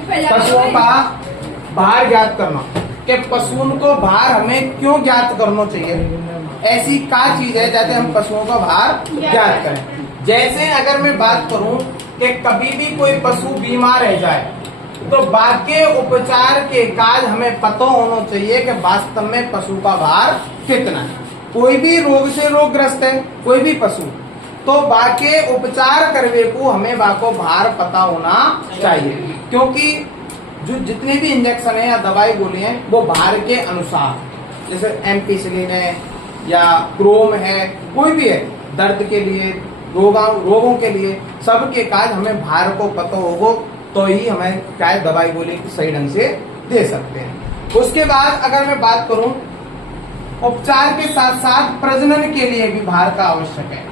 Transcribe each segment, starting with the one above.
पशुओं का भार ज्ञात करना, कि पशुओं को भार हमें क्यों ज्ञात करना चाहिए, ऐसी क्या चीज है जैसे हम पशुओं का भार ज्ञात करें। जैसे अगर मैं बात करूं कि कभी भी कोई पशु बीमार रह जाए तो बाकी उपचार के काज हमें पता होना चाहिए कि वास्तव में पशु का भार कितना है। कोई भी रोग से रोगग्रस्त है कोई भी पशु, तो बाकी उपचार करने को हमें बाको भार पता होना चाहिए, क्योंकि जो जितने भी इंजेक्शन है या दवाई गोली है वो भार के अनुसार, जैसे एम्पिसिलिन है या क्रोम है, कोई भी है, दर्द के लिए, रोगों के लिए, सबके काज हमें भार को पता होगा तो ही हमें क्या दवाई गोली सही ढंग से दे सकते हैं। उसके बाद अगर मैं बात करूं, उपचार के साथ साथ प्रजनन के लिए भी भार का आवश्यक है।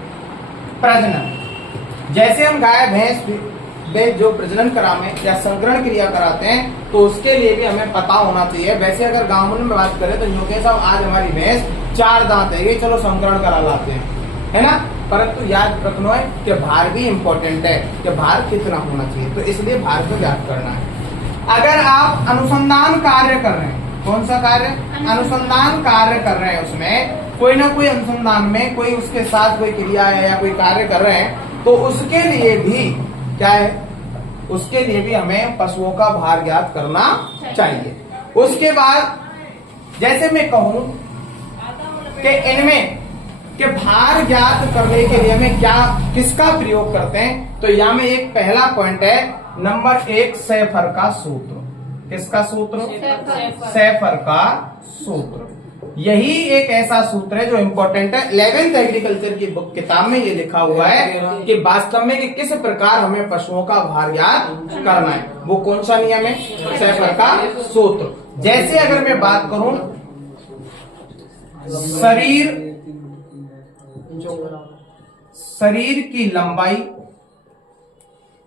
प्रजनन, जैसे हम गाय भैंस में जो प्रजनन कराने या संकरण क्रिया कराते हैं तो उसके लिए भी हमें पता होना चाहिए। वैसे अगर गाँव में बात करें तो यूं साहब आज हमारी भैंस 4 दांत है, चलो संकरण करा लाते हैं, है ना, परंतु याद रखना है कि भार भी इम्पोर्टेंट है कि भार कितना होना चाहिए, तो इसलिए भार को याद करना है। अगर आप अनुसंधान कार्य कर रहे हैं, कौन सा कार्य, अनुसंधान कार्य कर रहे हैं, उसमें कोई ना कोई अनुसंधान में कोई उसके साथ कोई क्रिया है या कोई कार्य कर रहे हैं, तो उसके लिए भी क्या है, उसके लिए भी हमें पशुओं का भार ज्ञात करना चाहिए। उसके बाद जैसे मैं कहूं कि इनमें कि भार ज्ञात करने के लिए हमें क्या किसका प्रयोग करते हैं, तो यहाँ में एक पहला पॉइंट है, नंबर 1 सेफर का सूत्र। किसका सूत्र, सेफर का सूत्र। यही एक ऐसा सूत्र है जो इम्पोर्टेंट है। 11th एग्रीकल्चर की बुक किताब में ये लिखा हुआ है कि वास्तव में कि किस प्रकार हमें पशुओं का भार ज्ञात करना है। वो कौन सा नियम है, सेफर का सूत्र। जैसे अगर मैं बात करूं, शरीर की लंबाई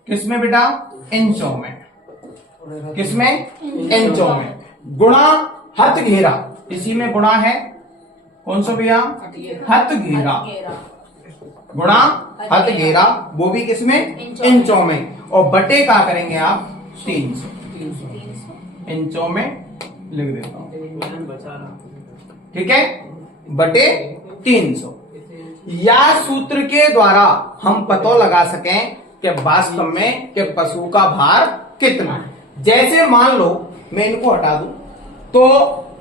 किसमें बेटा, इंचों में, किसमें, इंचों में, गुणा हथ घेरा, इसी में गुणा है, कौन सा भैया, हथ घेरा, गुणा हथ घेरा, वो भी किसमें, इंचों में, और बटे का करेंगे आप 300, इंचों में लिख देता हूं, ठीक है, बटे 300। या सूत्र के द्वारा हम पता लगा सकें कि वास्तव में कि पशु का भार कितना है। जैसे मान लो मैं इनको हटा दूं तो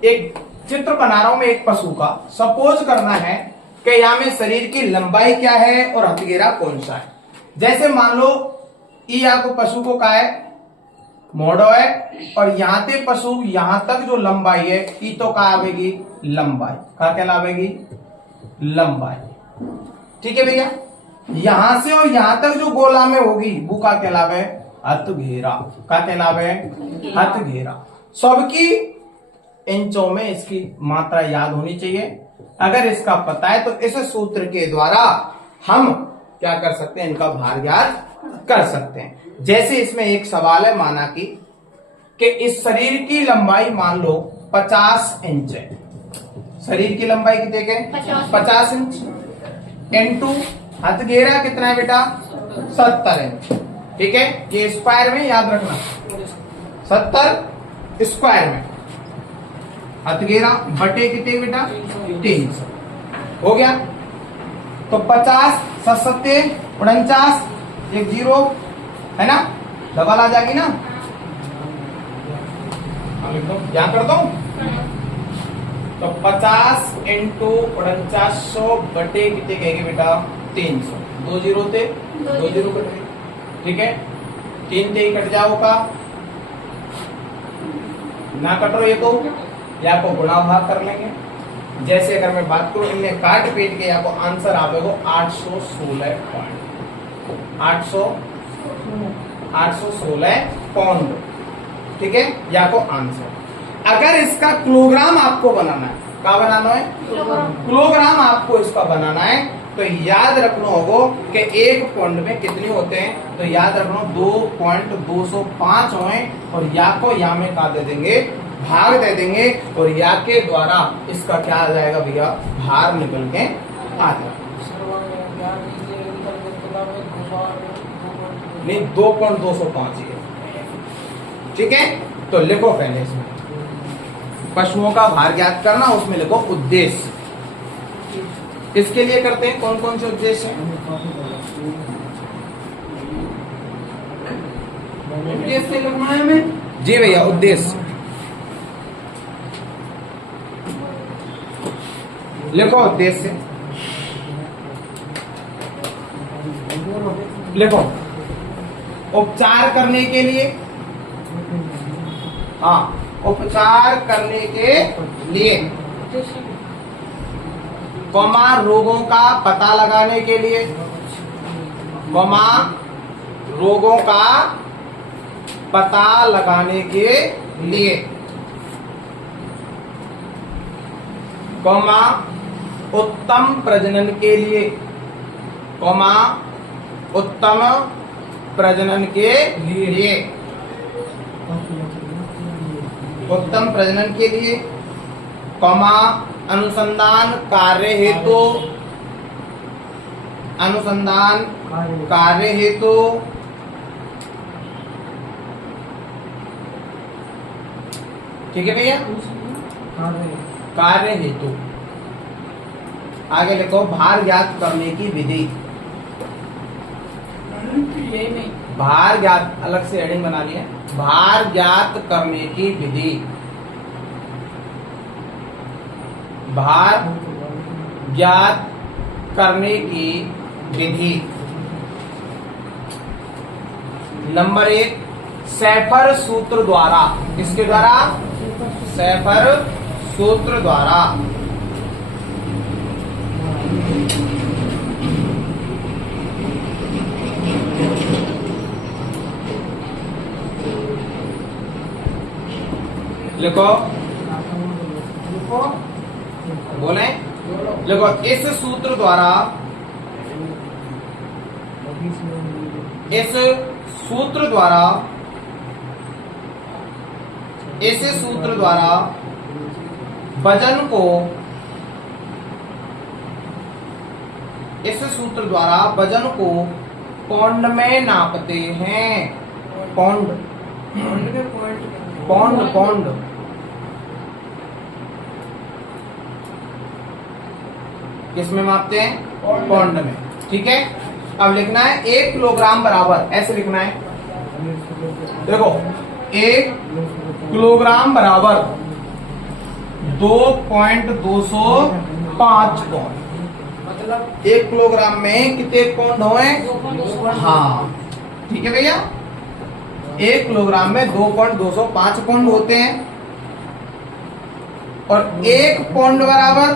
एक चित्र बना रहा हूं मैं एक पशु का, सपोज करना है कि यहां में शरीर की लंबाई क्या है और हथगेरा कौन सा है। जैसे मान लो ये आपको पशु को क्या है, मोड़ो है, और यहां से पशु यहां तक जो लंबाई है ये तो क्या आवेगी, लंबाई क्या कहलावेगी, लंबाई, ठीक है भैया। यहां से और यहां तक जो गोला में होगी वो क्या कहलावे, हथ घेरा, क्या कहलावे, हथ घेरा। सबकी इंचों में इसकी मात्रा याद होनी चाहिए। अगर इसका पता है तो इस सूत्र के द्वारा हम क्या कर सकते हैं, इनका भार ज्ञात कर सकते हैं। जैसे इसमें एक सवाल है, माना कि इस शरीर की लंबाई मान लो 50 इंच है, शरीर की लंबाई कितने के, 50 इंच, इंटू हथगेरा कितना है बेटा, 70 इंच, ठीक है। ये स्क्वायर में याद रखना, 70 स्क्वायर में, हथगेरा बटे कितने बेटा, 300 हो गया। तो 50 7 49, एक 0 है ना, डबल आ जाएगी ना, क्या करता हूं, तो 50 इंटू 4900 बटे कितने कहेंगे बेटा, 300, 2 0 थे, 2 0 कट गए, ठीक है, 3 ते कट जाओगा ना, कटो ये तो या को गुणा भाग कर लेंगे। जैसे अगर मैं बात करूं इनमें काट पीट के या को आंसर आवेगा 816 पॉइंट, 816 पौंड, ठीक है, या को आंसर। अगर इसका किलोग्राम आपको बनाना है, क्या बनाना है, किलोग्राम आपको इसका बनाना है, तो याद रखना होगा कि 1 पौंड में कितने होते हैं, तो याद रखना 2.205 होए, और या को या में क्या दे देंगे, भाग दे देंगे, और या के द्वारा इसका क्या आ जाएगा भैया, भार निकल के आ जाएगा। नहीं 2.205 ही है, ठीक है, तो लिखो पहले इसमें पशुओं का भार ज्ञात करना, उसमें लिखो उद्देश्य। किसके लिए करते हैं, कौन कौन से उद्देश्य हैं? उद्देश्य लिखना है हमें। जी भैया, उद्देश्य लिखो, उद्देश्य लिखो। उपचार करने के लिए, हाँ, उपचार करने के लिए, कौमा रोगों का पता लगाने के लिए, कौमा रोगों का पता लगाने के लिए, कौमा उत्तम प्रजनन के लिए, कौमा उत्तम प्रजनन के लिए, उत्तम प्रजनन के लिए, कौमा अनुसंधान कार्य हेतु, अनुसंधान कार्य हेतु, ठीक है भैया, कार्य हेतु। आगे लिखो भार ज्ञात करने की विधि। भार ज्ञात, अलग से हेडिंग बना लिया, भार ज्ञात करने की विधि, भार ज्ञात करने की विधि। नंबर 1, सैफर सूत्र द्वारा। किसके द्वारा? सैफर सूत्र द्वारा। लिखो, बोले, देखो इस सूत्र द्वारा, इस सूत्र द्वारा, इस सूत्र द्वारा वजन को, इस सूत्र द्वारा वजन को पौंड में नापते हैं। पौंड, पौंड, पौंड, किसमें मापते हैं? पौंड में। ठीक है, अब लिखना है 1 किलोग्राम बराबर, ऐसे लिखना है, देखो 1 किलोग्राम बराबर 2.205 पौंड। मतलब 1 किलोग्राम में कितने पौंड हुए? हाँ, ठीक है भैया, 1 किलोग्राम में 2.205 पौंड होते हैं। और 1 पौंड बराबर,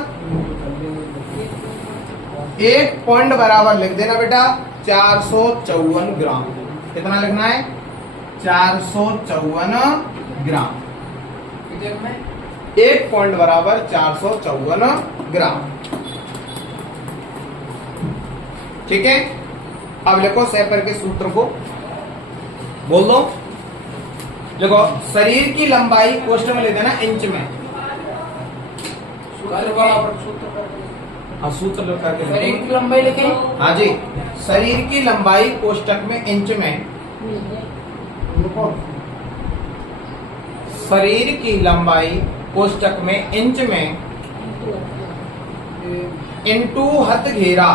1 पौंड बराबर लिख देना बेटा 454 ग्राम। कितना लिखना है? 454 ग्राम। 1 पौंड बराबर 454 ग्राम। ठीक है, अब लिखो सैफर के सूत्र को, बोल दो। देखो शरीर की लंबाई कोष्ठक में लिख देना इंच में। हाँ, सूत्र लिखा के शरीर की लंबाई लिखे। हाँ जी, शरीर की लंबाई कोष्ठक में इंच में, शरीर की लंबाई कोष्ठक में इंच में, इंटू हथ घेरा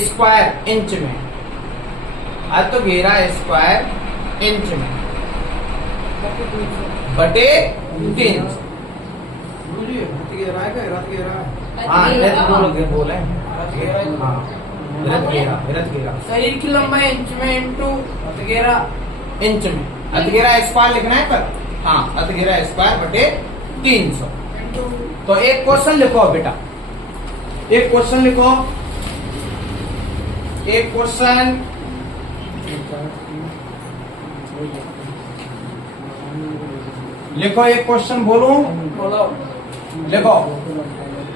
स्क्वायर इंच में, हथ घेरा स्क्वायर इंच में बटे 3। हाँ, बोले शरीर की लंबाई इंच में इंटू हथगेरा इंच में, हथगेरा स्क्वायर लिखना है पर, हाँ, हथगेरा स्क्वायर बटे 300। तो एक क्वेश्चन लिखो बेटा, एक क्वेश्चन लिखो, एक क्वेश्चन लिखो, एक क्वेश्चन बोलो, लिखो,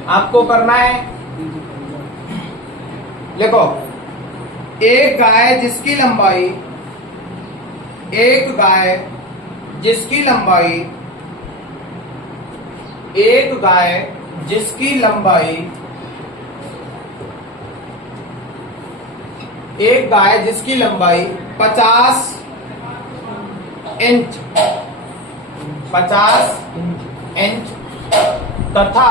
आपको करना है। लिखो, एक गाय जिसकी लंबाई, एक गाय जिसकी लंबाई, एक गाय जिसकी लंबाई एक गाय जिसकी लंबाई 50 इंच 50 इंच तथा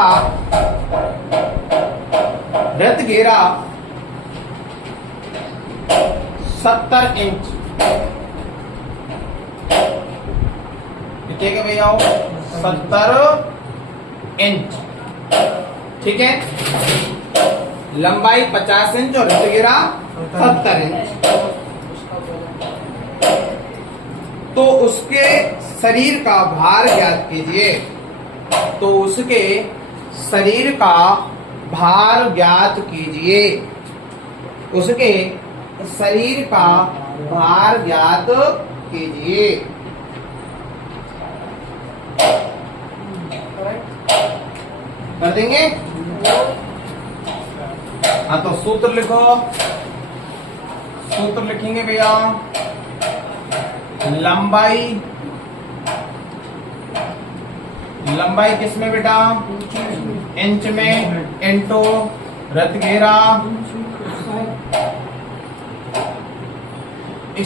रथ घेरा 70 इंच, कितने के भैया 70 इंच, ठीक है। लंबाई 50 इंच और रथ घेरा 70 इंच। तो उसके शरीर का भार ज्ञात कीजिए। तो उसके शरीर का भार ज्ञात कीजिए। उसके शरीर का भार ज्ञात कीजिए। कर देंगे। हाँ तो सूत्र लिखो। सूत्र लिखेंगे भैया। लंबाई किसमें बेटा? इंच में, इंटू रथ घेरा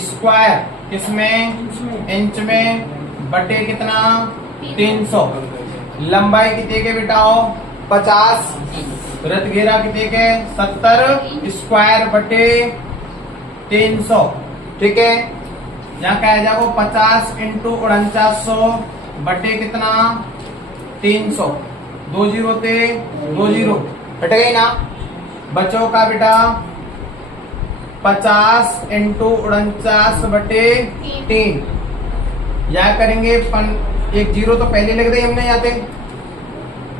स्क्वायर किसमें? इंच में, बटे कितना? 300। लंबाई कितने के बेटा हो? 50। रथ घेरा कितने के? 70 स्क्वायर बटे 300, ठीक है। यहाँ क्या आ जाएगा? 50 इंटू 4900 बटे कितना? 300। 2 जीरो थे, 2 जीरो हट गई ना। बच्चों का बेटा 50 इंटू 49 बटे 3। या करेंगे एक जीरो तो पहले लिख दे हमने यहाँ पे।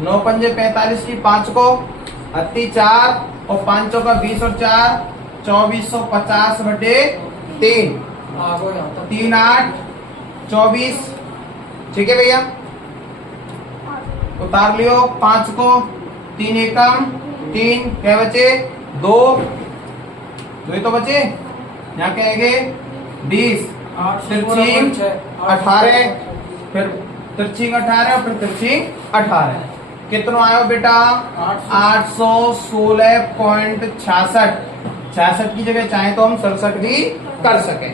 9 पंजे 45 की 5 को 4 और 5 का 20 और 4 2450 बटे 3। 3 8 24, ठीक है भैया। उतार लियो 5 को। 3 एकम 3, क्या बचे? 2 ही तो बचे। यहाँ क्या आएंगे? 20 तिरछी 18, फिर तिरछी 18 फिर तिरछी 18। कितना आयो बेटा? 816.66। 66 की जगह चाहे तो हम 67 भी कर सके,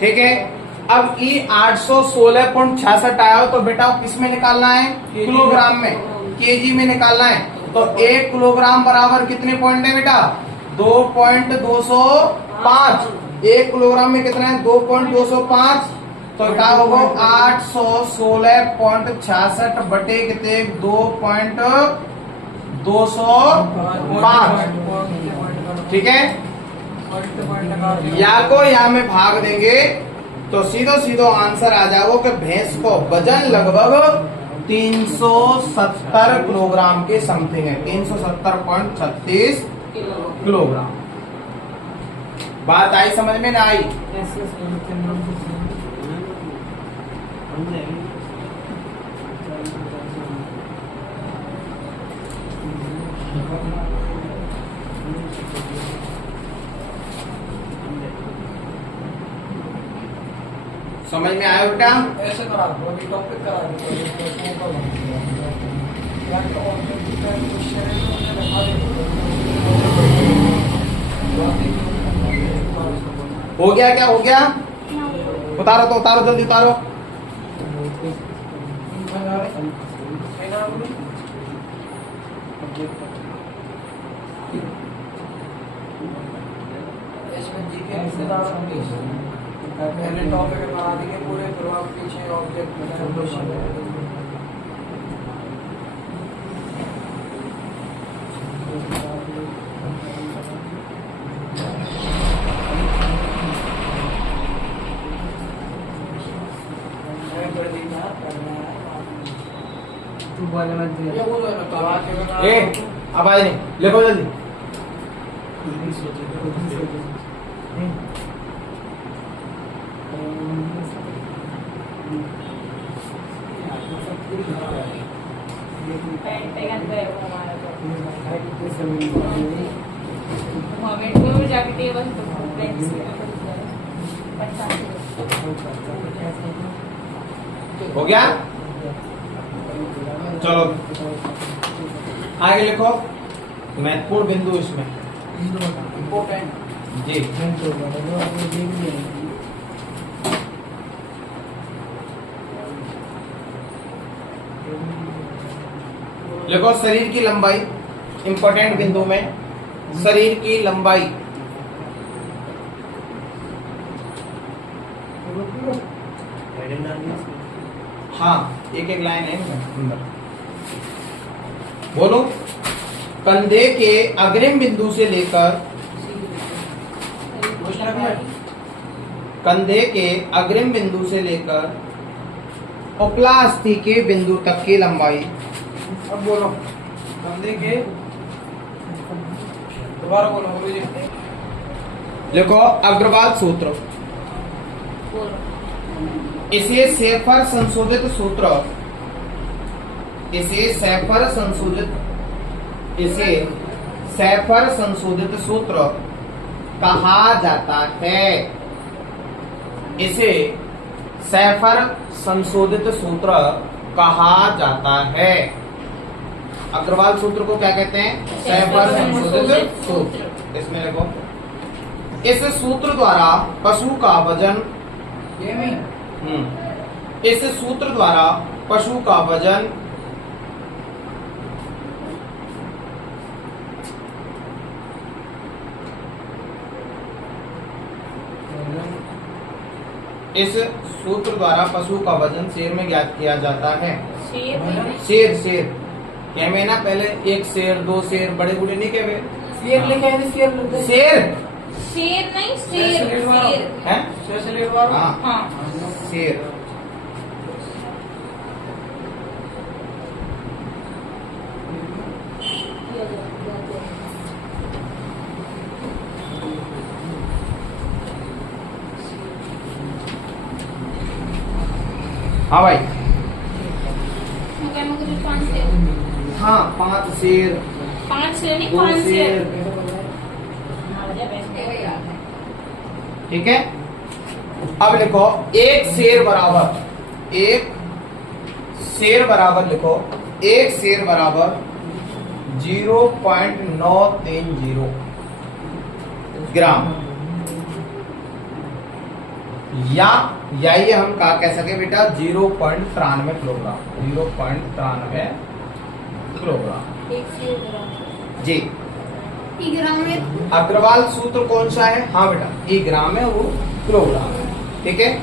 ठीक है। अब ये 816.66 आया तो बेटा किस में निकालना है? किलोग्राम में, केजी में निकालना है। तो 1 किलोग्राम बराबर कितने पॉइंट है बेटा? 2.205। 1 किलोग्राम में कितना है? 2.205। तो क्या होगा? 816.66 बटे कितने? 2.205, ठीक है। या को यहाँ में भाग देंगे तो सीधो आंसर आ जाएगा कि भैंस को वजन लगभग 370 किलोग्राम के समथिंग है। 370.36 किलोग्राम। बात आई समझ में ना आई? समझ में आया बेटा? ऐसे करा दो, अभी टॉपिक करा दो। हो गया? क्या हो गया? उतारो तो उतारो, जल्दी उतारो। पहले टॉपिक बना देंगे पूरे, फिर आप पीछे ऑब्जेक्ट अब आए नहीं, लिखो जल्दी। जाके टेबल हो गया? चलो आगे लिखो महत्वपूर्ण बिंदु इसमें। इम्पोर्टेंट जी इंच होगा तो आपने देख लिया। देखो शरीर की लंबाई, इंपॉर्टेंट बिंदु में शरीर की लंबाई हाँ एक एक लाइन है अंदर। बोलो, कंधे के अग्रिम बिंदु से लेकर कंधे के अग्रिम बिंदु से लेकर उपला अस्थि के बिंदु तक की लंबाई। अब बोलो कंधे के, दोबारा बोलो गुरुजी। देखो अग्रवाल सूत्र, इसे शेफर संशोधित सूत्र, इसे शेफर संशोधित सूत्र कहा जाता है। इसे शेफर संशोधित सूत्र कहा जाता है। अग्रवाल सूत्र को क्या कहते हैं? शेफर संशोधित सूत्र। इसमें देखो, इस सूत्र द्वारा पशु का वजन, ये में इस सूत्र द्वारा पशु का वजन इस सूत्र द्वारा पशु का वजन शेर में ज्ञात किया जाता है। शेर शेर क्या में ना, पहले एक शेर, दो शेर, बड़े बूढ़े नहीं कहे शेर लिखा है, शेर लिखा है। शेर शेर नहीं, शेर शेर वाला। शेर। है, शेर से लेट वाला। हाँ हाँ शेर। हाँ भाई, मुझे 5 शेर, हाँ 5 शेर, 5 शेर नहीं, 2 5 शेर, शेर। ठीक है। अब लिखो एक शेर बराबर, एक शेर बराबर लिखो, एक शेर बराबर 0.930 ग्राम, या ये हम कहा कह सके बेटा 0.93 किलोग्राम, 0.93 किलोग्राम। एक शेर बराबर जी। ग्राम में अग्रवाल सूत्र कौन सा है? हाँ बेटा, ये ग्राम है, वो किलोग्राम है। ठीक है,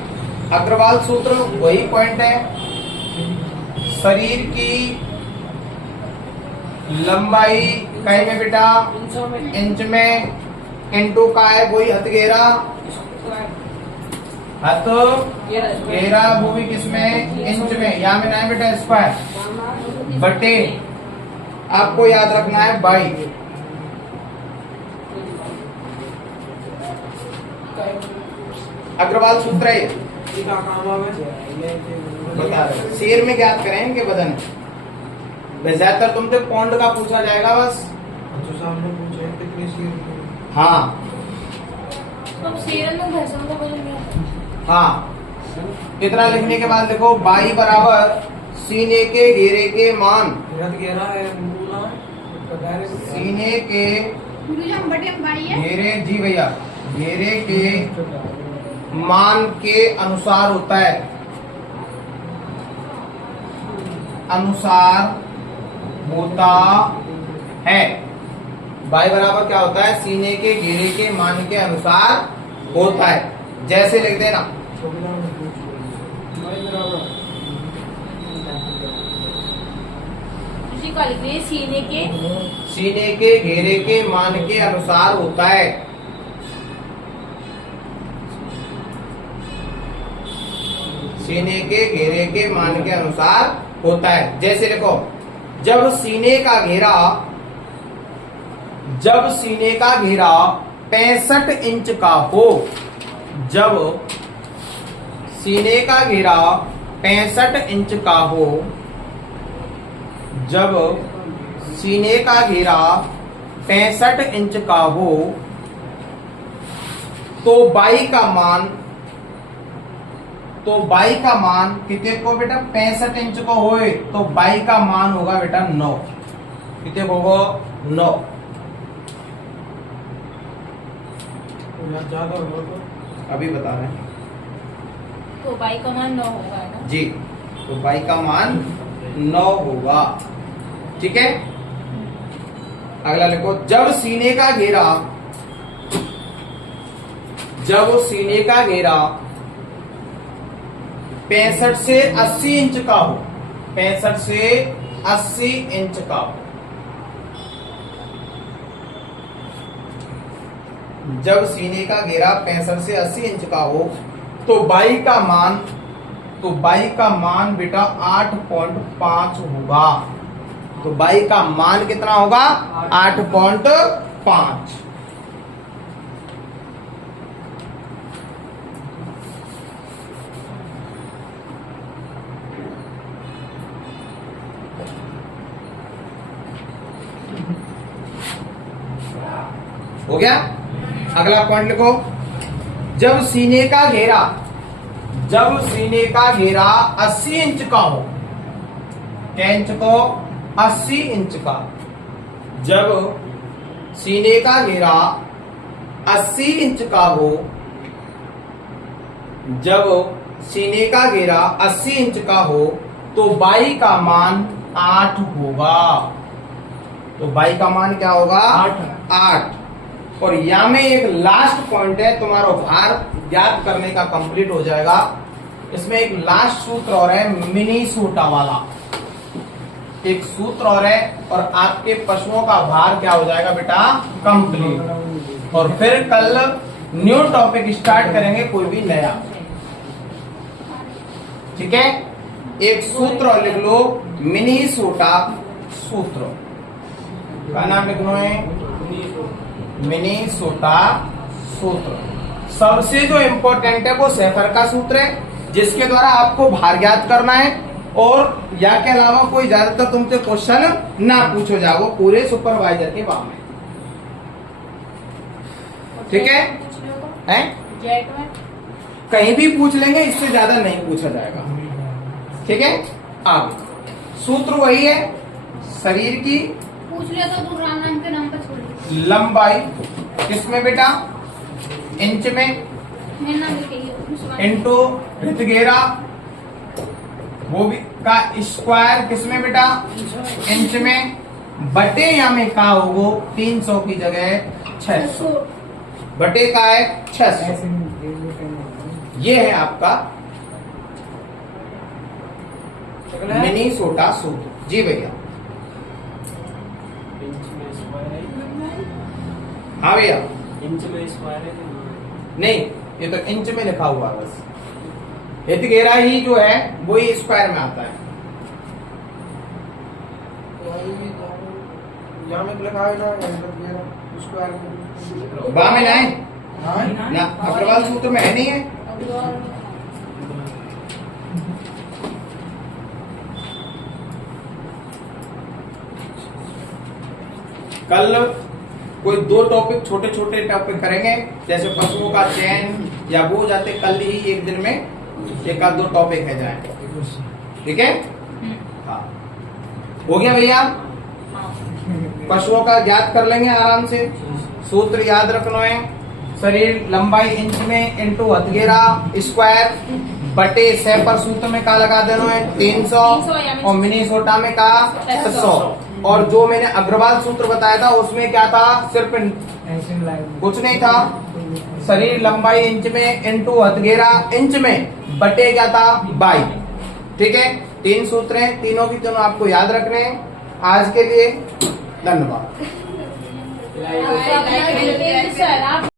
अग्रवाल सूत्र वही पॉइंट है, शरीर की लंबाई कहीं में बेटा इंच में, इंटू का है वही हथगेरा, हथगेरा वो भी किसमें? इंच में। यहाँ में ना है बेटा स्क्वायर बटे, आपको याद रखना है 22। अग्रवाल सूत्र है, बता रहे शेर में ज्ञात करेंगे वजन। ज्यादातर तुमसे पौंड का पूछा जाएगा बस। हाँ तो शेर में भैंसों का वजन क्या है? हाँ, इतना लिखने के बाद देखो बाई बराबर सीने के घेरे के मान, सीने के घेरे, जी भैया, घेरे के मान के अनुसार होता है, अनुसार होता है। बाई बराबर क्या होता है? सीने के घेरे के मान के अनुसार होता है। जैसे लिख देना, उसी का लिख रहे सीने के घेरे के मान के अनुसार होता है। सीने के घेरे के मान के अनुसार होता है। जैसे देखो, जब सीने का घेरा 65 इंच का हो, जब सीने का घेरा 65 इंच का हो, जब सीने का घेरा 65 इंच का हो, तो बाई का मान कितने को बेटा? 65 इंच को होए तो बाई का मान होगा बेटा 9। कितने को होगा? 9। ज्यादा होगा तो अभी बता रहे हैं तो बाई का मान 9 होगा, है ना? जी। तो बाई का मान 9 होगा। ठीक है, अगला लिखो, जब सीने का घेरा 65 से 80 इंच का हो, 65 से 80 इंच का हो, जब सीने का घेरा 65 से 80 इंच का हो, तो बाई का मान बेटा 8.5 होगा। तो बाई का मान कितना होगा? 8.5। हो गया। अगला पॉइंट लिखो, जब सीने का घेरा 80 इंच का हो, क्या इंच को? 80 इंच का। जब सीने का घेरा 80 इंच का हो, जब सीने का घेरा 80 इंच का हो, तो बाई का मान 8 होगा। तो बाई का मान क्या होगा? 8। और यहां में एक लास्ट पॉइंट है, तुम्हारा भार ज्ञात करने का कंप्लीट हो जाएगा। इसमें एक लास्ट सूत्र और है, मिनीसोटा वाला एक सूत्र और है, और आपके पशुओं का भार क्या हो जाएगा बेटा? कंप्लीट। और फिर कल न्यू टॉपिक स्टार्ट करेंगे, कोई भी नया। ठीक है, एक सूत्र और लिख लो, मिनीसोटा सूत्र का नाम लिखना है, मिनीसोटा सूत्र। सबसे जो इंपॉर्टेंट है वो सेफर का सूत्र है, जिसके द्वारा आपको भार ज्ञात करना है, और या के अलावा कोई ज्यादातर तुमसे क्वेश्चन ना पूछो जाओ पूरे सुपरवाइजर के बारे में। ठीक है, हैं? जेट में कहीं भी पूछ लेंगे, इससे ज्यादा नहीं पूछा जाएगा। ठीक है, आगे सूत्र वही है, शरीर की पूछ लिया तो तू राम नाम के नाम पर छोड़ दे। लंबाई किसमें बेटा? इंच में, मेरा नाम लिखे इंटू घेरा वो भी का स्क्वायर किसमें बेटा? इंच में, बटे या में का होगो 300 की जगह 600, बटे का है 600। ये है आपका मिनीसोटा सूत्र। जी भैया। हाँ भैया, इंच में स्क्वायर है नहीं, ये तो इंच में लिखा हुआ बस। हित घेरा ही जो है वो ही स्क्वायर में आता है। यहाँ में तो लिखा है ना स्क्वायर बा में ना है हाँ ना, अग्रवाल सूत्र में है नहीं है। कल कोई 2 टॉपिक, छोटे छोटे टॉपिक करेंगे, जैसे पशुओं का चयन या वो जाते, कल ही एक दिन में एक आध 2 टॉपिक है जाए। ठीक है, हाँ हो गया भैया। पशुओं का ज्ञात कर लेंगे आराम से। सूत्र याद रखना है, शरीर लंबाई इंच में इंटू हथगेरा स्क्वायर बटे 100 पर सूत्र में का लगा देना है 300, और मिनीसोटा में का 600। और जो मैंने अग्रवाल सूत्र बताया था उसमें क्या था? सिर्फ कुछ नहीं था, शरीर लंबाई इंच में इंटू हथगेरा इंच में बटे क्या था? 22। ठीक है, 3 सूत्र हैं, तीनों की तीनों आपको याद रखने हैं। आज के लिए धन्यवाद।